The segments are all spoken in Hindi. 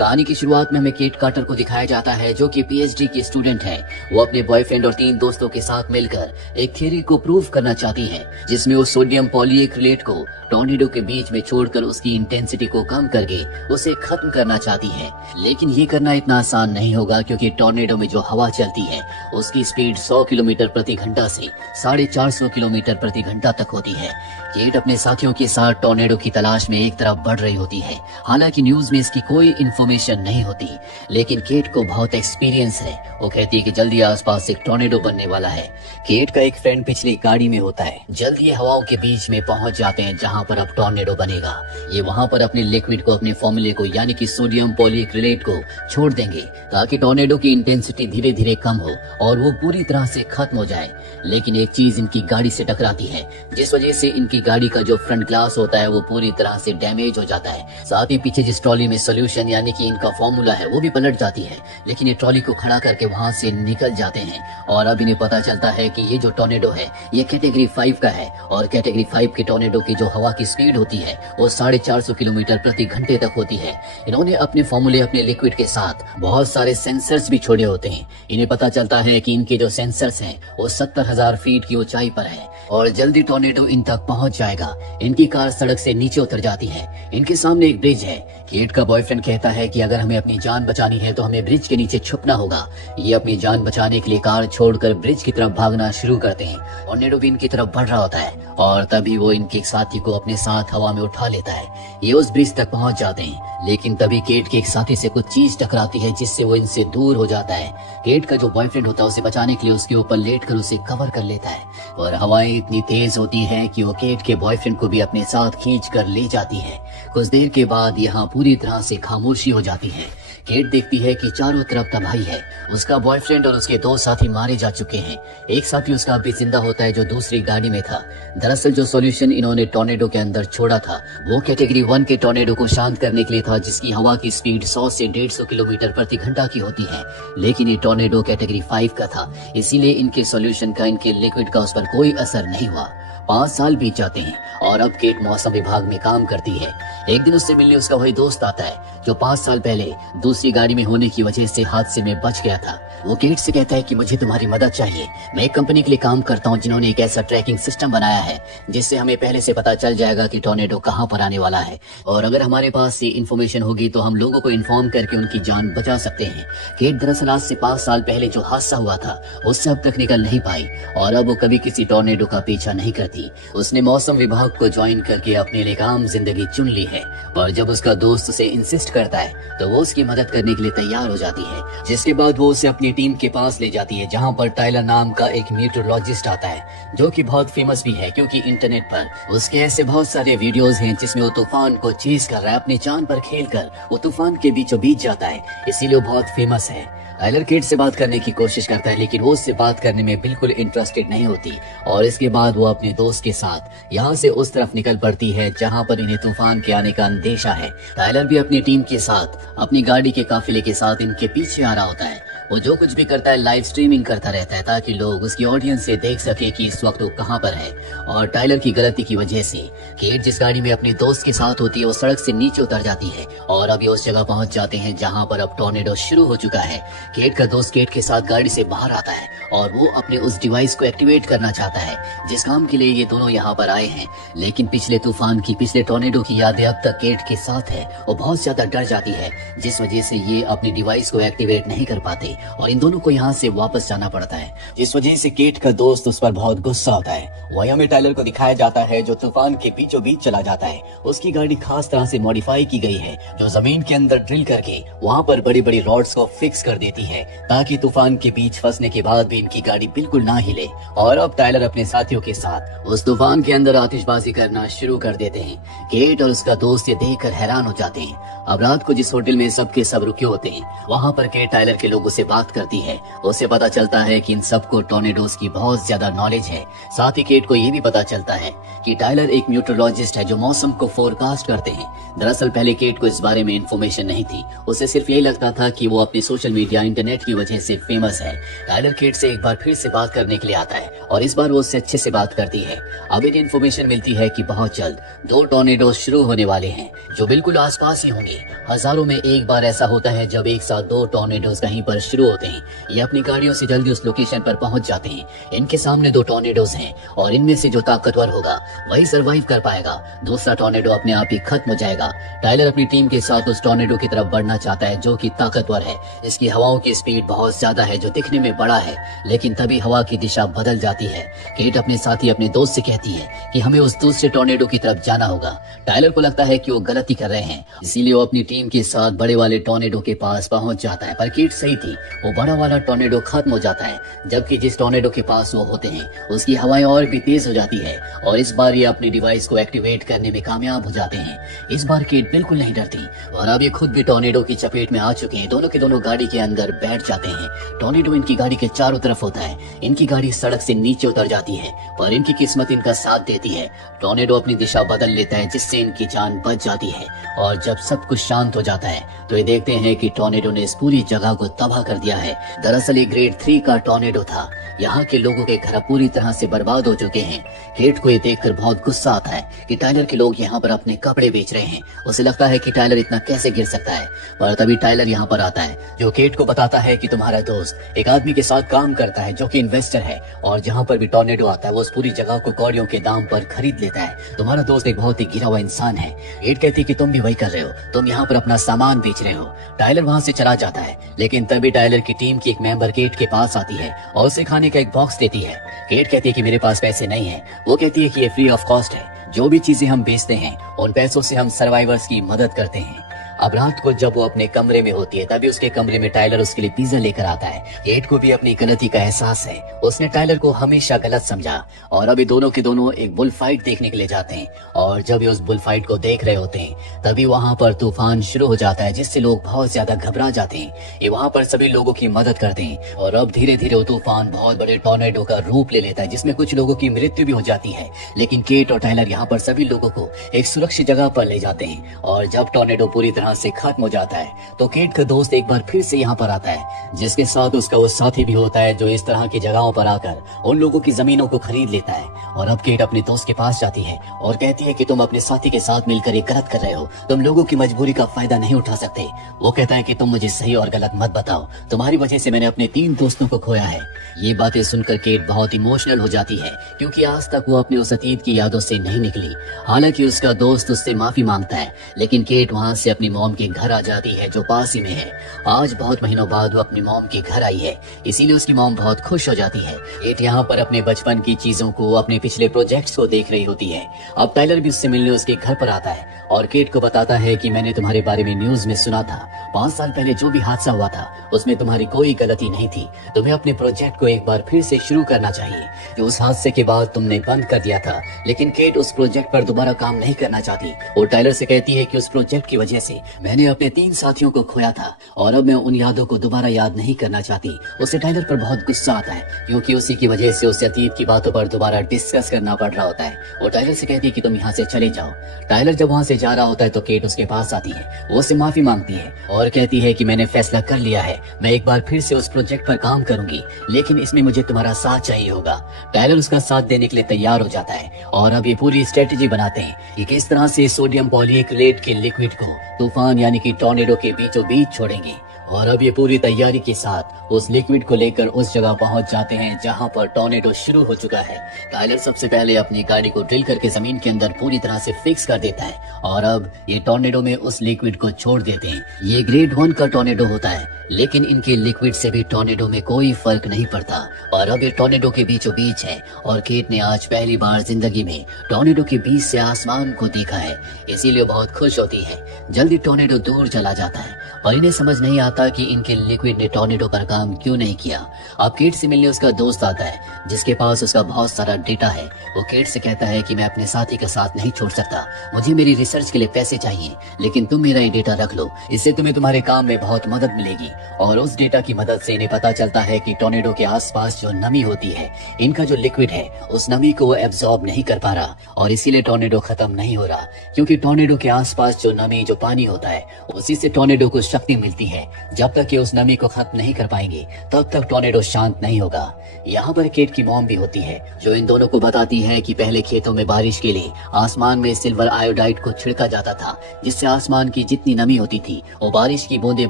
कहानी की शुरुआत में हमें केट कार्टर को दिखाया जाता है जो कि पीएचडी की स्टूडेंट है। वो अपने बॉयफ्रेंड और 3 दोस्तों के साथ मिलकर एक थ्योरी को प्रूव करना चाहती है जिसमें वो सोडियम पॉलीक्रिलेट को टॉर्नेडो के बीच में छोड़कर उसकी इंटेंसिटी को कम करके उसे खत्म करना चाहती है। लेकिन ये करना इतना आसान नहीं होगा क्योंकि टॉर्नेडो में जो हवा चलती है उसकी स्पीड 100 किलोमीटर प्रति घंटा से 450 किलोमीटर प्रति घंटा तक होती है। केट अपने साथियों के साथ टॉर्नेडो की तलाश में एक तरफ बढ़ रही होती है। हालांकि न्यूज में इसकी कोई इन्फॉर्मेशन नहीं होती, लेकिन केट को बहुत एक्सपीरियंस है। वो कहती है कि जल्दी आसपास एक टॉर्नेडो बनने वाला है। केट का एक फ्रेंड पिछली गाड़ी में होता है। जल्द ये हवाओं के बीच में पहुंच जाते हैं जहां पर अब टॉर्नेडो बनेगा। ये वहां पर अपने लिक्विड को, अपने फॉर्मूले को यानी कि सोडियम पॉलीक्रिलेट को छोड़ देंगे ताकि टॉर्नेडो की इंटेंसिटी धीरे धीरे कम हो और वो पूरी तरह से खत्म हो जाए। लेकिन एक चीज इनकी गाड़ी से टकराती है जिस वजह से इनकी गाड़ी का जो फ्रंट ग्लास होता है वो पूरी तरह से डैमेज हो जाता है। साथ ही पीछे जिस ट्रॉली में सोल्यूशन यानी कि इनका फॉर्मूला है वो भी पलट जाती है। लेकिन ये ट्रॉली को खड़ा करके वहां से निकल जाते हैं और अब इन्हें पता चलता है कि ये जो टॉर्नेडो है ये कैटेगरी 5 का है और कैटेगरी 5 के टॉर्नेडो की जो हवा की स्पीड होती है वो 450 किलोमीटर प्रति घंटे तक होती है। इन्होंने अपने फॉर्मूले, अपने लिक्विड के साथ बहुत सारे सेंसर्स भी छोड़े होते हैं। इन्हें पता चलता है कि इनके जो सेंसर्स हैं वो 70,000 फीट की ऊंचाई पर है और जल्दी टॉर्नेडो इन तक पहुंच जाएगा। इनकी कार सड़क से नीचे उतर जाती है। इनके सामने एक ब्रिज है। केट का बॉयफ्रेंड कहता है कि अगर हमें अपनी जान बचानी है तो हमें ब्रिज के नीचे छुपना होगा। ये अपनी जान बचाने के लिए कार छोड़कर ब्रिज की तरफ भागना शुरू करते हैं। टॉर्नेडो भी इनकी तरफ बढ़ रहा होता है और तभी वो इनके साथी को अपने साथ हवा में उठा लेता है। ये उस ब्रिज तक पहुंच जाते हैं, लेकिन तभी केट के एक साथी से कुछ चीज टकराती है जिससे वो इनसे दूर हो जाता है। केट का जो बॉयफ्रेंड होता है उसे बचाने के लिए उसके ऊपर लेटकर उसे कवर कर लेता है और हवाएं इतनी तेज होती है कि वो केट के बॉयफ्रेंड को भी अपने साथ खींच कर ले जाती है। कुछ देर के बाद यहाँ पूरी तरह से खामोशी हो जाती है। केट देखती है कि चारों तरफ तबाही है। उसका बॉयफ्रेंड और उसके 2 साथी मारे जा चुके हैं। एक साथी उसका अभी जिंदा होता है जो दूसरी गाड़ी में था। दरअसल जो सॉल्यूशन इन्होंने टॉर्नेडो के अंदर छोड़ा था वो कैटेगरी 1 के टॉर्नेडो को शांत करने के लिए था जिसकी हवा की स्पीड 100 से 150 किलोमीटर प्रति घंटा की होती है। लेकिन ये टॉर्नेडो कैटेगरी 5 का था, इसीलिए इनके सॉल्यूशन का, इनके लिक्विड का उस पर कोई असर नहीं हुआ। 5 साल बीत जाते हैं और अब केट मौसम विभाग में काम करती है। एक दिन उससे मिलने उसका वही दोस्त आता है जो 5 साल पहले दूसरी गाड़ी में होने की वजह से हादसे में बच गया था। वो केट से कहता है कि मुझे तुम्हारी मदद चाहिए। मैं एक कंपनी के लिए काम करता हूँ जिन्होंने एक ऐसा ट्रैकिंग सिस्टम बनाया है जिससे हमें पहले से पता चल जाएगा कि टॉर्नेडो कहाँ पर आने वाला है और अगर हमारे पास ये इन्फॉर्मेशन होगी तो हम लोगों को इन्फॉर्म करके उनकी जान बचा सकते हैं। केट दरअसल आज से 5 साल पहले जो हादसा हुआ था उससे अब तक निकल नहीं पाई और अब वो कभी किसी टॉर्नेडो का पीछा नहीं करती। उसने मौसम विभाग को ज्वाइन करके अपने लिए आम जिंदगी चुन ली है और जब उसका दोस्त उसे इंसिस्ट करता है तो वो उसकी मदद करने के लिए तैयार हो जाती है। जिसके बाद वो उसे अपनी टीम के पास ले जाती है जहां पर टाइलर नाम का एक मीटरोलॉजिस्ट आता है जो कि बहुत फेमस भी है क्योंकि इंटरनेट पर उसके ऐसे बहुत सारे वीडियोस हैं जिसमें वो तूफान को चेज कर रहा है। अपनी जान पर खेलकर वो तूफान के बीचों बीच जाता है, इसीलिए वो बहुत फेमस है। टाइलर केट से बात करने की कोशिश करता है लेकिन वो उससे बात करने में बिल्कुल इंटरेस्टेड नहीं होती और इसके बाद वो अपने दोस्त के साथ यहाँ से उस तरफ निकल पड़ती है जहाँ पर इन्हें तूफान के आने का अंदेशा है। टाइलर भी अपनी टीम के साथ अपनी गाड़ी के काफिले के साथ इनके पीछे आ रहा होता है। वो जो कुछ भी करता है लाइव स्ट्रीमिंग करता रहता है ताकि लोग उसकी ऑडियंस से देख सके कि इस वक्त वो कहाँ पर है। और टाइलर की गलती की वजह से केट जिस गाड़ी में अपने दोस्त के साथ होती है वो सड़क से नीचे उतर जाती है और अभी उस जगह पहुंच जाते हैं जहां पर अब टॉर्नेडो शुरू हो चुका है। केट का दोस्त केट के साथ गाड़ी से बाहर आता है और वो अपने उस डिवाइस को एक्टिवेट करना चाहता है जिस काम के लिए ये दोनों यहाँ पर आए हैं। लेकिन पिछले तूफान की, पिछले टॉर्नेडो की यादें अब तक केट के साथ है। वो बहुत ज्यादा डर जाती है जिस वजह से ये अपनी डिवाइस को एक्टिवेट नहीं कर पाते और इन दोनों को यहाँ से वापस जाना पड़ता है जिस वजह से केट का दोस्त उस पर बहुत गुस्सा होता है। वहीं हमें टाइलर को दिखाया जाता है जो तूफान के बीचों बीच चला जाता है। उसकी गाड़ी खास तरह से मॉडिफाई की गई है जो जमीन के अंदर ड्रिल करके वहाँ पर बड़ी बड़ी रॉड्स को फिक्स कर देती है ताकि तूफान के बीच फंसने के बाद भी इनकी गाड़ी बिल्कुल ना हिले। और अब टाइलर अपने साथियों के साथ उस तूफान के अंदर आतिशबाजी करना शुरू कर देते हैं। केट और उसका दोस्त ये देखकर हैरान हो जाते हैं। अब रात को जिस होटल में सबके सब रुके होते हैं वहाँ पर केट टाइलर के लोगों से बात करती है उसे पता चलता है कि इन सबको टॉर्नेडोज की बहुत ज्यादा नॉलेज है। साथ ही केट को ये भी पता चलता है कि टाइलर एक मीटरोलॉजिस्ट है जो मौसम को फोरकास्ट करते हैं। दरअसल पहले केट को इस बारे में इंफॉर्मेशन नहीं थी, उसे सिर्फ यही लगता था कि वो अपने सोशल मीडिया इंटरनेट की वजह से फेमस है। टाइलर केट से एक बार फिर से बात करने के लिए आता है और इस बार वो उससे अच्छे से बात करती है। अब इन्हें इंफॉर्मेशन मिलती है कि बहुत जल्द 2 टॉर्नेडो शुरू होने वाले हैं जो बिल्कुल आसपास ही होंगे। हजारों में एक बार ऐसा होता है जब एक साथ 2 टॉर्नेडोज कहीं पर शुरू होते हैं। ये अपनी गाड़ियों से जल्दी उस लोकेशन पर पहुंच जाते हैं। इनके सामने 2 टॉर्नेडोज हैं और इनमें से जो ताकतवर होगा वही सरवाइव कर पाएगा, दूसरा टॉर्नेडो अपने आप ही खत्म हो जाएगा। टाइलर अपनी टीम के साथ उस टॉर्नेडो की तरफ बढ़ना चाहता है जो कि ताकतवर है। इसकी हवाओं की स्पीड बहुत ज्यादा है जो दिखने में बड़ा है, लेकिन तभी हवा की दिशा बदल जाती है। केट अपने साथी अपने दोस्त से कहती है कि हमें उस दूसरे टॉर्नेडो की तरफ जाना होगा। टाइलर को लगता है कि वो गलती कर रहे हैं, इसीलिए वो अपनी टीम के साथ बड़े वाले टॉर्नेडो के पास पहुंच जाता है। पर केट सही थी, वो बड़ा वाला टॉर्नेडो खत्म हो जाता है, जबकि जिस टॉर्नेडो के पास वो होते हैं उसकी हवाएं और भी तेज हो जाती है और इस बार ये अपने डिवाइस को एक्टिवेट करने में कामयाब हो जाते हैं। इस बार केट बिल्कुल नहीं डरती और अब ये खुद भी टॉर्नेडो की चपेट में आ चुके हैं। दोनों के दोनों गाड़ी के अंदर बैठ जाते हैं। टॉर्नेडो इनकी गाड़ी के चारों तरफ होता है। इनकी गाड़ी सड़क से नीचे उतर जाती है पर इनकी किस्मत इनका साथ देती है। टॉर्नेडो अपनी दिशा बदल लेता है जिससे इनकी जान बच जाती है और जब सब कुछ शांत हो जाता है तो ये देखते हैं कि टॉर्नेडो ने इस पूरी जगह को तबाह कर दिया है। दरअसल ये ग्रेड 3 का टॉर्नेडो था। यहाँ के लोगों के घर पूरी तरह से बर्बाद हो चुके हैं। केट को ये देखकर बहुत गुस्सा आता है कि टाइलर के लोग यहाँ पर अपने कपड़े बेच रहे हैं। उसे लगता है कि टाइलर इतना कैसे गिर सकता है, पर तभी टाइलर यहाँ पर आता है जो केट को बताता है कि तुम्हारा दोस्त एक आदमी के साथ काम करता है जो कि इन्वेस्टर है और जहाँ पर भी टॉर्नेडो आता है वो उस पूरी जगह को कौड़ियों के दाम पर खरीद लेता है। तुम्हारा दोस्त एक बहुत ही गिरा हुआ इंसान है। केट कहती है कि तुम भी वही कर रहे हो, तुम यहाँ पर अपना सामान बेच रहे हो। टाइलर वहाँ से चला जाता है, लेकिन तभी टाइलर की टीम की एक मेंबर केट के पास आती है और उसे खाने का एक बॉक्स देती है। केट कहती है कि मेरे पास पैसे नहीं है। वो कहती है कि ये फ्री ऑफ कॉस्ट है, जो भी चीजें हम बेचते हैं उन पैसों से हम सर्वाइवर्स की मदद करते हैं। अब रात को जब वो अपने कमरे में होती है तभी उसके कमरे में टाइलर उसके लिए पिज्जा लेकर आता है। केट को भी अपनी गलती का एहसास है, उसने टाइलर को हमेशा गलत समझा और अभी दोनों के दोनों एक बुल फाइट देखने के लिए जाते हैं और जब ये उस बुल फाइट को देख रहे होते हैं तभी वहाँ पर तूफान शुरू हो जाता है जिससे लोग बहुत ज्यादा घबरा जाते हैं। ये वहाँ पर सभी लोगों की मदद करते हैं और अब धीरे धीरे वो तूफान बहुत बड़े टॉर्नेडो का रूप ले लेता है जिसमें कुछ लोगों की मृत्यु भी हो जाती है। लेकिन केट और टाइलर यहाँ पर सभी लोगों को एक सुरक्षित जगह पर ले जाते हैं और जब टॉर्नेडो पूरी तरह से खत्म हो जाता है तो केट का दोस्त एक बार फिर से यहाँ पर आता है जिसके साथ उसका वो साथी भी होता है जो इस तरह की जगहों पर आकर उन लोगों की जमीनों को खरीद लेता है। और अब केट अपने दोस्त के पास जाती है और कहती है कि तुम अपने साथी के साथ मिलकर ये गलत कर रहे हो, तुम लोगों की मजबूरी का फायदा नहीं उठा सकते। वो कहता है कि तुम मुझे सही और गलत मत बताओ, तुम्हारी वजह से मैंने अपने 3 दोस्तों को खोया है। ये बातें सुनकर केट बहुत इमोशनल हो जाती है क्योंकि आज तक वो अपने उस अतीत की यादों से नहीं निकली। हालांकि उसका दोस्त उससे माफी मांगता है लेकिन केट वहाँ से अपनी मॉम के घर आ जाती है जो पास ही में है। आज बहुत महीनों बाद वो अपनी मॉम के घर आई है, इसीलिए उसकी मॉम बहुत खुश हो जाती है। केट यहाँ पर अपने बचपन की चीजों को, अपने पिछले प्रोजेक्ट्स को देख रही होती है। अब टाइलर भी उससे मिलने उसके घर पर आता है और केट को बताता है कि मैंने तुम्हारे बारे में न्यूज में सुना था, 5 साल पहले जो भी हादसा हुआ था उसमें तुम्हारी कोई गलती नहीं थी। तुम्हें अपने प्रोजेक्ट को एक बार फिर से शुरू करना चाहिए जो उस हादसे के बाद तुमने बंद कर दिया था। लेकिन केट उस प्रोजेक्ट पर दोबारा काम नहीं करना चाहती। वो टाइलर से कहती है कि उस प्रोजेक्ट की वजह से मैंने अपने 3 साथियों को खोया था और अब मैं उन यादों को दोबारा याद नहीं करना चाहती। उसे टाइलर पर बहुत गुस्सा आता है क्योंकि उसी की वजह से उसे अतीत की बातों पर दोबारा डिस्कस करना पड़ रहा होता है। वो टाइलर से कहती है कि तुम यहाँ से चले जाओ। टाइलर जब वहाँ से जा रहा होता है तो केट उसके पास आती है, वो उससे माफी मांगती है और कहती है कि मैंने फैसला कर लिया है, मैं एक बार फिर से उस प्रोजेक्ट पर काम करूंगी, लेकिन इसमें मुझे तुम्हारा साथ चाहिए होगा। टाइलर उसका साथ देने के लिए तैयार हो जाता है और अब ये पूरी स्ट्रेटेजी बनाते हैं कि किस तरह से सोडियम पॉलीक्रिलेट के लिक्विड को तूफान यानी कि टॉर्नेडो के बीचों बीच छोड़ेंगे। और अब ये पूरी तैयारी के साथ उस लिक्विड को लेकर उस जगह पहुंच जाते हैं जहां पर टॉर्नेडो शुरू हो चुका है। टाइलर सबसे पहले अपनी गाड़ी को ड्रिल करके जमीन के अंदर पूरी तरह से फिक्स कर देता है और अब ये टॉर्नेडो में उस लिक्विड को छोड़ देते हैं। ये ग्रेड 1 का टॉर्नेडो होता है, लेकिन इनके लिक्विड से भी टॉर्नेडो में कोई फर्क नहीं पड़ता और अब ये टॉर्नेडो के बीचों बीच है। और केट ने आज पहली बार जिंदगी में टॉर्नेडो के बीच से आसमान को देखा है, इसीलिए बहुत खुश होती है। जल्दी टॉर्नेडो दूर चला जाता है और इन्हें समझ नहीं आता कि इनके लिक्विड ने टॉर्नेडो पर काम क्यों नहीं किया। अब केट से मिलने उसका दोस्त आता है जिसके पास उसका बहुत सारा डेटा है। वो केट से कहता है कि मैं अपने साथी का साथ नहीं छोड़ सकता, मुझे मेरी रिसर्च के लिए पैसे चाहिए, लेकिन तुम मेरा ये डेटा रख लो, इससे तुम्हें तुम्हारे काम में बहुत मदद मिलेगी। और उस डेटा की मदद से इन्हें पता चलता है कि टोर्नेडो के आसपास जो नमी होती है, इनका जो लिक्विड है उस नमी को वो एब्जॉर्ब नहीं कर पा रहा और इसीलिए टोर्नेडो खत्म नहीं हो रहा। क्योंकि टोर्नेडो के आसपास जो नमी, जो पानी होता है, उसी से टोर्नेडो को शक्ति मिलती है। जब तक ये उस नमी को खत्म नहीं कर पाएंगे तब तक टोर्नेडो शांत नहीं होगा। यहाँ पर केट की मॉम भी होती है जो इन दोनों को बताती है कि पहले खेतों में बारिश के लिए आसमान में सिल्वर आयोडाइड को छिड़का जाता था, जिससे आसमान की जितनी नमी होती थी वो बारिश की बूंदें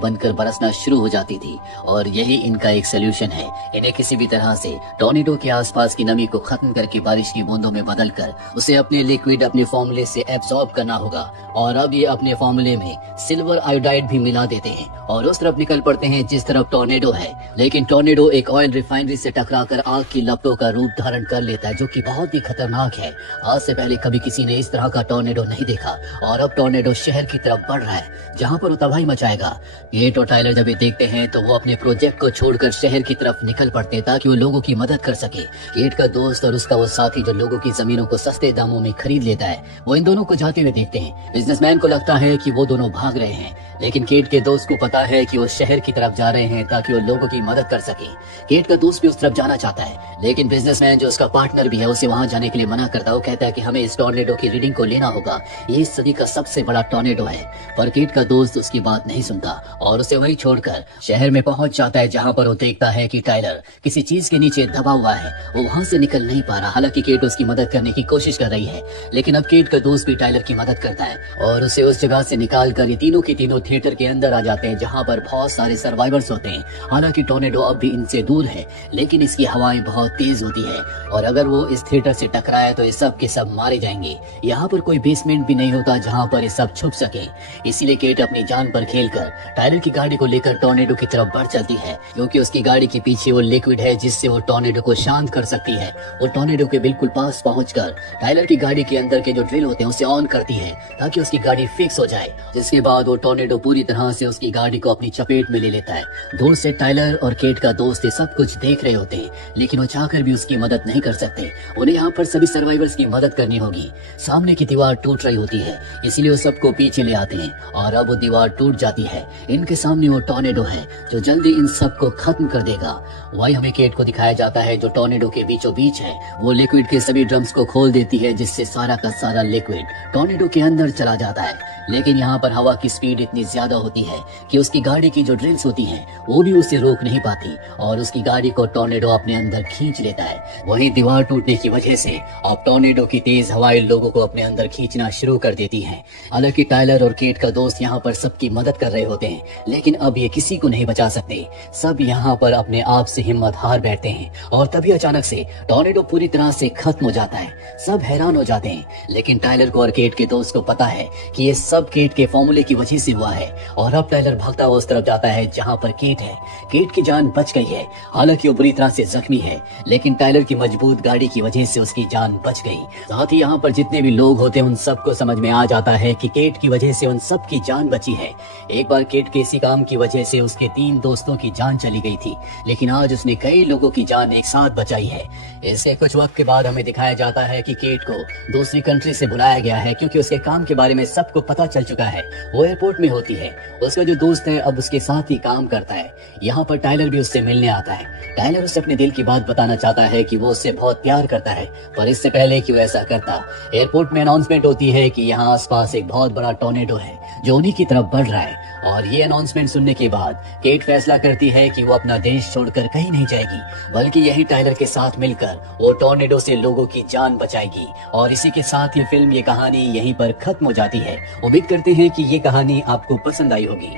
बनकर बरसना शुरू हो जाती थी। और यही इनका एक सोल्यूशन है। इन्हें किसी भी तरह से टोर्नेडो के आसपास की नमी को खत्म करके बारिश की बूंदों में बदलकर उसे अपने लिक्विड, अपने फॉर्मूले से एब्सॉर्ब करना होगा। और अब ये अपने फॉर्मूले में सिल्वर आयोडाइड भी मिला देते हैं और उस तरफ निकल पड़ते हैं जिस तरफ टोर्नेडो है। लेकिन टोर्नेडो एक ऑयल रिफाइनरी से टकराकर आग की लपटों का रूप धारण कर लेता है, जो कि बहुत ही खतरनाक है। आज से पहले कभी किसी ने इस तरह का टोर्नेडो नहीं देखा और अब टोर्नेडो शहर की तरफ बढ़ रहा है जहां पर वो तबाही मचाएगा। केट और टाइलर जब ये देखते हैं तो वो अपने प्रोजेक्ट को छोड़कर शहर की तरफ निकल पड़ते हैं ताकि वो लोगों की मदद कर सके। केट का दोस्त और उसका वो साथी जो लोगों की जमीनों को सस्ते दामों में खरीद लेता है, वो इन दोनों को जाते हुए देखते हैं। बिजनेसमैन को लगता है कि वो दोनों भाग रहे हैं, लेकिन केट के दोस्त को पता है कि वो शहर की तरफ जा रहे हैं ताकि वो लोगों की मदद कर सके। केट का दोस्त भी उस तरफ जाना चाहता है, लेकिन बिजनेसमैन जो उसका पार्टनर भी है उसे वहां जाने के लिए मना करता है। वो कहता है कि हमें इस टोर्नेडो की रीडिंग को लेना होगा, ये इस सदी का सबसे बड़ा टोर्नेडो है। पर केट का दोस्त उसकी बात नहीं सुनता और उसे वहीं छोड़कर शहर में पहुंच जाता है, जहां पर वो देखता है कि टाइलर किसी चीज के नीचे दबा हुआ है। वो वहां से निकल नहीं पा रहा। हालांकि केट उसकी मदद करने की कोशिश कर रही है, लेकिन अब केट का दोस्त भी टाइलर की मदद करता है और उसे उस जगह से निकाल कर ये तीनों के तीनों थिएटर के अंदर आ जाते हैं, जहां पर बहुत सारे सर्वाइवर्स होते हैं। हालांकि टोर्नेडो अब भी इनसे दूर है, लेकिन इसकी हवाएं बहुत तेज होती है और अगर वो इस थिएटर से टकराए तो ये सब के सब मारे जाएंगे। यहाँ पर कोई बेसमेंट भी नहीं होता जहाँ पर ये सब छुप सके। इसीलिए केट अपनी जान पर खेलकर टाइलर की गाड़ी को लेकर टोर्नेडो की तरफ बढ़ चलती है, क्योंकि उसकी गाड़ी के पीछे वो लिक्विड है जिससे वो टोर्नेडो को शांत कर सकती है। वो टोर्नेडो के बिल्कुल पास पहुंचकर टाइलर की गाड़ी के अंदर के जो ड्रिल होते हैं उसे ऑन करती है ताकि उसकी गाड़ी फिक्स हो जाए। जिसके बाद वो टोर्नेडो पूरी तरह से उसकी गाड़ी को अपनी चपेट में ले लेता है। दूर से टाइलर और केट का दोस्त ये सब कुछ देख रहे होते हैं, लेकिन वो चाहकर भी उसकी मदद नहीं कर सकते। उन्हें यहाँ पर सभी सर्वाइवर्स की मदद करनी होगी। सामने की दीवार टूट रही होती है, इसीलिए वो सबको पीछे ले आते हैं और अब वो दीवार टूट जाती है। इनके सामने वो टोर्नेडो है जो जल्दी इन सबको खत्म कर देगा। वही हमें केट को दिखाया जाता है जो टोर्नेडो के बीचों बीच है। वो लिक्विड के सभी ड्रम्स को खोल देती है, जिससे सारा का सारा लिक्विड टोर्नेडो के अंदर चला जाता है। लेकिन यहाँ पर हवा की स्पीड इतनी ज्यादा होती है कि उसकी गाड़ी की जो ड्रिल्स होती हैं वो भी उसे रोक नहीं पाती और उसकी गाड़ी को टोर्नेडो अपने अंदर खींच लेता है। वहीं दीवार टूटने की वजह से अब टोर्नेडो की तेज हवाएं लोगों को अपने अंदर खींचना शुरू कर देती हैं। हालांकि टाइलर और केट का दोस्त यहाँ पर सबकी मदद कर रहे होते हैं, लेकिन अब ये किसी को नहीं बचा सकते। सब यहाँ पर अपने आप से हिम्मत हार बैठते हैं और तभी अचानक से टोर्नेडो पूरी तरह से खत्म हो जाता है। सब हैरान हो जाते हैं, लेकिन टाइलर को और केट के दोस्त को पता है कि ये सब केट के फॉर्मूले की वजह से हुआ है। और अब टाइलर भागता हुआ उस तरफ जाता है जहाँ पर केट है। केट की जान बच गई है, हालांकि वो बुरी तरह से जख्मी है, लेकिन टाइलर की मजबूत गाड़ी की वजह से उसकी जान बच गई। साथ ही यहाँ पर जितने भी लोग होते हैं उन सबको समझ में आ जाता है कि केट की वजह से उन सब की जान बची है। एक बार केट के इसी काम की वजह से उसके 3 दोस्तों की जान चली गई थी, लेकिन आज उसने कई लोगों की जान एक साथ बचाई है। इसके कुछ वक्त के बाद हमें दिखाया जाता है कि केट को दूसरी कंट्री से बुलाया गया है, क्योंकि उसके काम के बारे में सबको पता चल चुका है। वो एयरपोर्ट में होती है। उसका जो दोस्त है अब उसके साथ ही काम करता है। यहाँ पर टाइलर भी उससे मिलने आता है। टाइलर उसे अपने दिल की बात बताना चाहता है कि वो उससे बहुत प्यार करता है, पर इससे पहले कि वो ऐसा करता, एयरपोर्ट में अनाउंसमेंट होती है कि यहाँ आसपास एक बहुत बड़ा टोर्नेडो है जो उन्हीं की तरफ बढ़ रहा है। और ये अनाउंसमेंट सुनने के बाद केट फैसला करती है कि वो अपना देश छोड़कर कहीं नहीं जाएगी, बल्कि यही टाइलर के साथ मिलकर वो टोर्नेडो से लोगों की जान बचाएगी। और इसी के साथ ये फिल्म, ये कहानी यहीं पर खत्म हो जाती है। उम्मीद करते हैं कि ये कहानी आपको पसंद आई होगी।